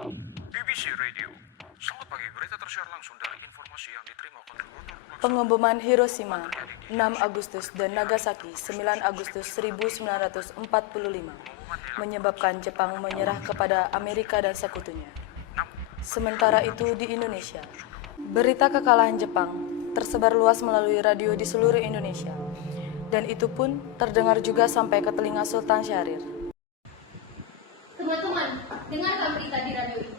BBC Radio. Selamat pagi, berita tersiar langsung dari informasi yang diterima kontributor. Pengeboman Hiroshima 6 Agustus dan Nagasaki 9 Agustus 1945 menyebabkan Jepang menyerah kepada Amerika dan sekutunya. Sementara itu di Indonesia, berita kekalahan Jepang tersebar luas melalui radio di seluruh Indonesia, dan itu pun terdengar juga sampai ke telinga Sultan Syahrir. Teman-teman, dengarkan berita di radio ini.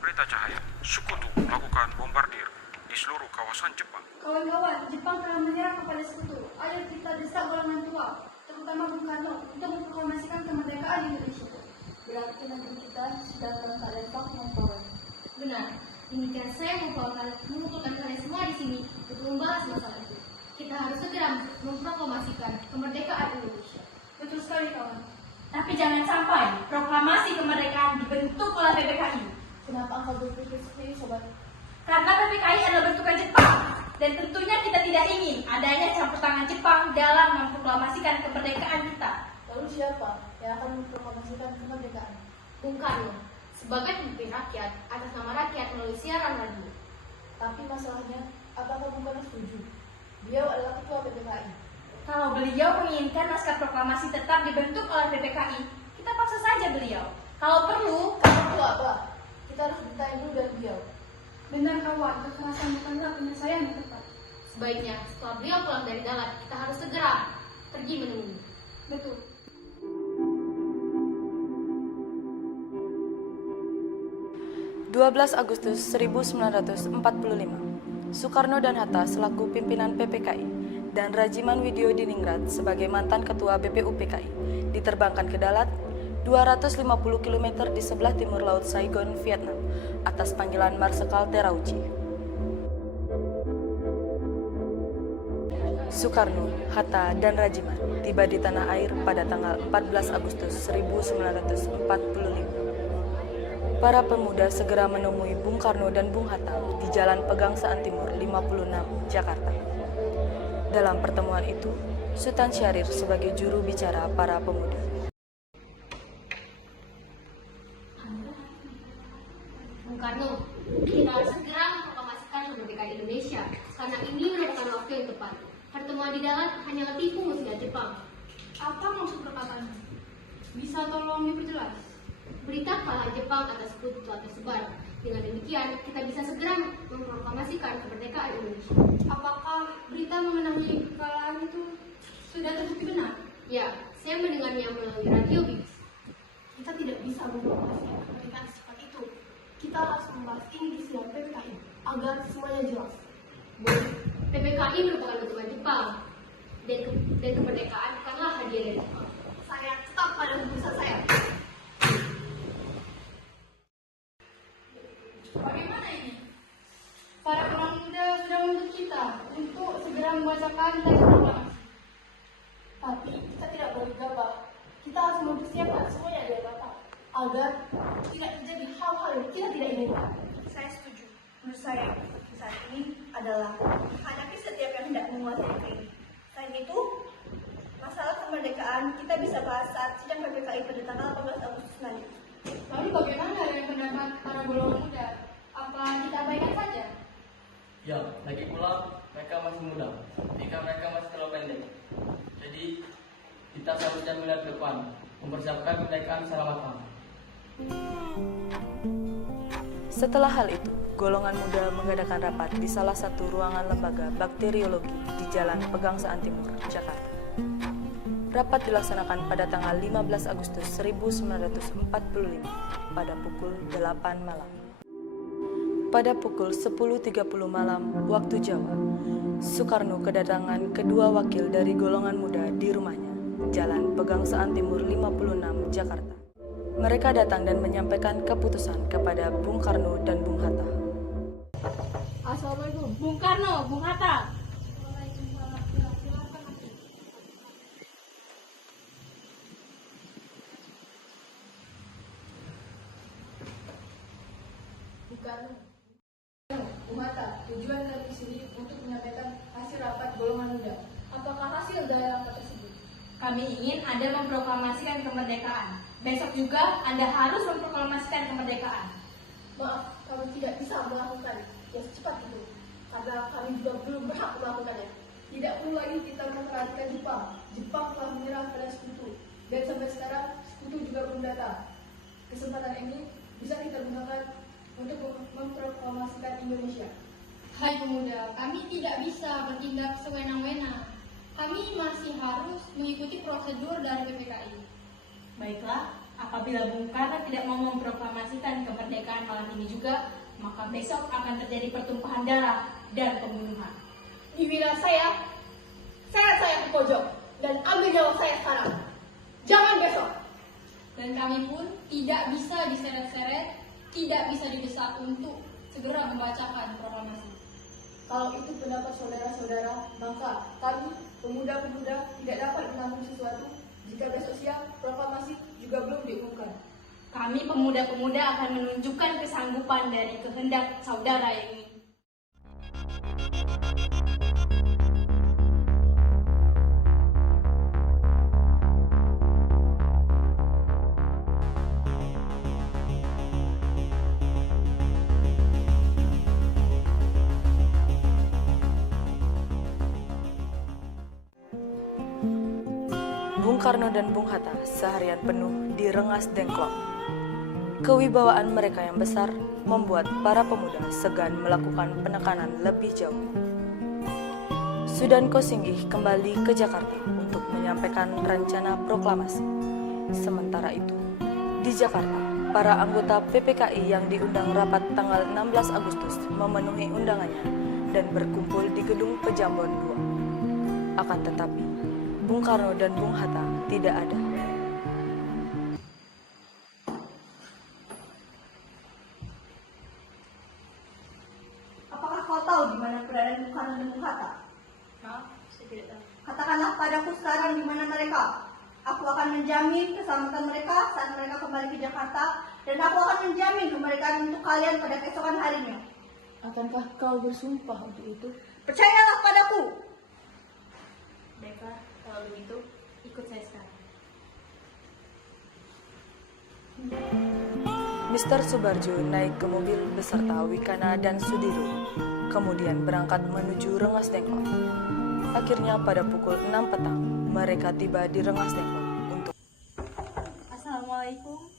Berita Cahaya, sekutu melakukan bombardir di seluruh kawasan Jepang. Kawan-kawan, Jepang telah menyerang kepada sekutu. Ayo kita desak golongan tua, terutama Bung Karno, untuk memproklamasikan kemerdekaan Indonesia. Berarti negeri kita sudah dalam keadaan vakum, kawan. Benar, demikian saya mengumpulkan kalian semua di sini untuk membahas masalah itu. Kita harus segera memproklamasikan kemerdekaan Indonesia. Betul sekali, kawan. Tapi jangan sampai proklamasi kemerdekaan dibentuk oleh PPKI. Kenapa engkau berpikir seperti itu, sobat? Karena PPKI adalah bentukan Jepang. Dan tentunya kita tidak ingin adanya campur tangan Jepang dalam memproklamasikan kemerdekaan kita. Lalu siapa yang akan memproklamasikan kemerdekaan? Bung Karno, sebagai pemimpin rakyat atas nama rakyat melalui siaran radio. Tapi masalahnya, apakah Bung Karno setuju? Beliau adalah ketua PPKI. Kalau beliau menginginkan naskah proklamasi tetap dibentuk oleh PPKI, kita paksa saja beliau. Kalau perlu, Itu apa? Kita harus bertanya dulu dari beliau. Benar kawan, kekerasan bukanlah penyelesaian yang tepat. Sebaiknya setelah beliau pulang dari darat, kita harus segera pergi menemui. Betul. (12 Agustus 1945), Soekarno dan Hatta selaku pimpinan PPKI dan Rajiman Widyodiningrat sebagai mantan ketua BPUPKI diterbangkan ke Dalat 250 km di sebelah timur laut Saigon, Vietnam atas panggilan Marsekal Terauchi. Soekarno, Hatta, dan Rajiman tiba di tanah air pada tanggal 14 Agustus 1945. Para pemuda segera menemui Bung Karno dan Bung Hatta di Jalan Pegangsaan Timur 56, Jakarta. Dalam pertemuan itu, Sultan Syahrir sebagai juru bicara para pemuda. Bung Karno, kita harus segera memproklamasikan kemerdekaan Indonesia karena ini merupakan waktu yang tepat. Pertemuan di darat hanyalah tipu muslihat Jepang. Apa maksud perkataannya? Bisa tolong diperjelas? Berita kekalahan Jepang atas sekutu telah tersebar. Dengan demikian, kita bisa segera memproklamasikan kemerdekaan Indonesia. Apakah berita mengenai kekalahan itu sudah terbukti benar? Ya, saya mendengarnya melalui radio BBC. Kita tidak bisa memproklamasikan kemerdekaan secepat itu. Kita harus membahas ini di sidang PPKI agar semuanya jelas. PPKI merupakan bentukan Jepang, dan kemerdekaan bukanlah hadiah dari Jepang. Saya tetap pada keputusan saya. Bagaimana ini? Para pemuda sudah menuntut kita untuk segera membacakan teks proklamasi. Tapi kita tidak boleh gegabah. Kita harus mempersiapkan semuanya dari matang agar tidak terjadi hal-hal yang kita tidak inginkan. Saya setuju. Menurut saya, saat ini adalah hadapi setiap yang hendak menguasai negeri ini. Selain itu, masalah kemerdekaan kita bisa bahas saat sidang PPKI pada tanggal 18 Agustus nanti. Lalu bagaimana dengan pendapat para golongan muda? Apa kita abaikan saja? Ya, lagi pula mereka masih muda, jika mereka masih terlalu pendek. Jadi, kita seharusnya melihat ke depan, mempersiapkan kemerdekaan secara matang. Setelah hal itu, golongan muda mengadakan rapat di salah satu ruangan lembaga bakteriologi di Jalan Pegangsaan Timur, Jakarta. Rapat dilaksanakan pada tanggal 15 Agustus 1945 pada pukul 8 malam. Pada pukul 10.30 malam waktu Jawa, Soekarno kedatangan kedua wakil dari golongan muda di rumahnya, Jalan Pegangsaan Timur 56, Jakarta. Mereka datang dan menyampaikan keputusan kepada Bung Karno dan Bung Hatta. Assalamualaikum. Bung Karno, Bung Hatta. Bung Karno. Bung Hatta, tujuan kami sini untuk menyampaikan hasil rapat golongan muda. Apakah hasil dari rapat tersebut? Kami ingin Anda memproklamasikan kemerdekaan. Besok juga Anda harus memproklamasikan kemerdekaan. Maaf, kami tidak bisa melakukan yang secepat itu, karena kami juga belum berhak melakukannya. Tidak perlu lagi kita memperhatikan Jepang. Jepang telah menyerah pada Sekutu, dan sampai sekarang Sekutu juga belum datang. Kesempatan ini bisa kita gunakan untuk memproklamasikan Indonesia. Hai pemuda, kami tidak bisa bertindak sewenang-wenang. Kami masih harus mengikuti prosedur dari PPKI. Baiklah, apabila Bung Karno tidak mau memproklamasikan kemerdekaan malam ini juga, maka besok akan terjadi pertumpahan darah dan pembunuhan. Di wilayah saya, seret saya ke pojok dan ambil nyawa saya sekarang. Jangan besok. Dan kami pun tidak bisa diseret-seret, tidak bisa didesak untuk segera membacakan proklamasi. Kalau itu pendapat saudara-saudara, maka kami, pemuda-pemuda, tidak dapat menanggung sesuatu jika besok siang proklamasi juga belum diumumkan. Kami pemuda-pemuda akan menunjukkan kesanggupan dari kehendak saudara yang ini. Bung Karno dan Bung Hatta seharian penuh di Rengas Dengklok. Kewibawaan mereka yang besar membuat para pemuda segan melakukan penekanan lebih jauh. Sudanko Singgih kembali ke Jakarta untuk menyampaikan rencana proklamasi. Sementara itu, di Jakarta, para anggota PPKI yang diundang rapat tanggal 16 Agustus memenuhi undangannya dan berkumpul di Gedung Pejambon II. Akan tetapi, Bung Karno dan Bung Hatta tidak ada. Apakah kau tahu di mana keberadaan Bung Karno dan Bung Hatta? Saya tidak tahu. Katakanlah padaku sekarang di mana mereka. Aku akan menjamin keselamatan mereka saat mereka kembali ke Jakarta, dan aku akan menjamin kemerdekaan untuk kalian pada keesokan harinya. Akankah kau bersumpah untuk itu? Percayalah padaku. Baiklah, kalau begitu ikut saya sekarang. Mr. Subarjo naik ke mobil beserta Wikana dan Sudirun, kemudian berangkat menuju Rengas Dengklok. Akhirnya pada pukul 6 petang, mereka tiba di Rengas Dengklok untuk Assalamualaikum.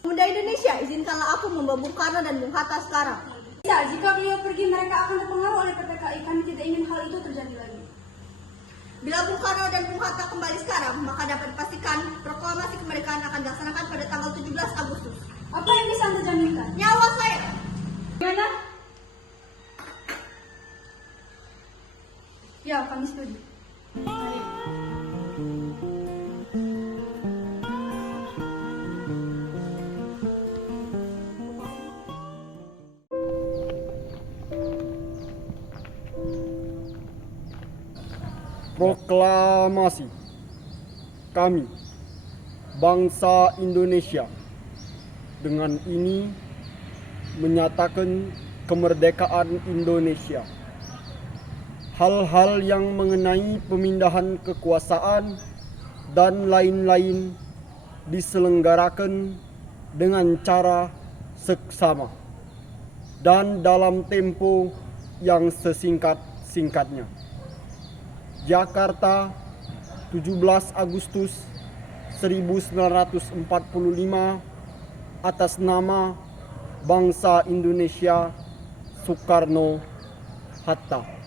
Pemuda Indonesia, izinkanlah aku membawa Bung Karno dan Bung Hatta sekarang. Ya, jika beliau pergi, mereka akan terpengaruh oleh PPKI. Kami tidak ingin hal itu terjadi lagi. Bila Bung Karno dan Bung Hatta kembali sekarang, maka dapat dipastikan proklamasi kemerdekaan akan dilaksanakan pada tanggal 17 Agustus. Apa yang bisa Anda jaminkan? Nyawa saya! Gimana? Ya, kami setuju. Mari. Proklamasi. Kami, bangsa Indonesia, dengan ini menyatakan kemerdekaan Indonesia. Hal-hal yang mengenai pemindahan kekuasaan dan lain-lain diselenggarakan dengan cara seksama dan dalam tempo yang sesingkat-singkatnya. Jakarta, 17 Agustus 1945, atas nama bangsa Indonesia, Soekarno-Hatta.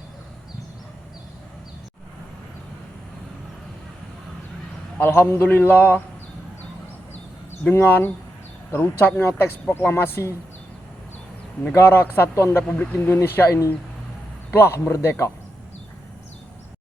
Alhamdulillah, dengan terucapnya teks proklamasi, negara kesatuan Republik Indonesia ini telah merdeka.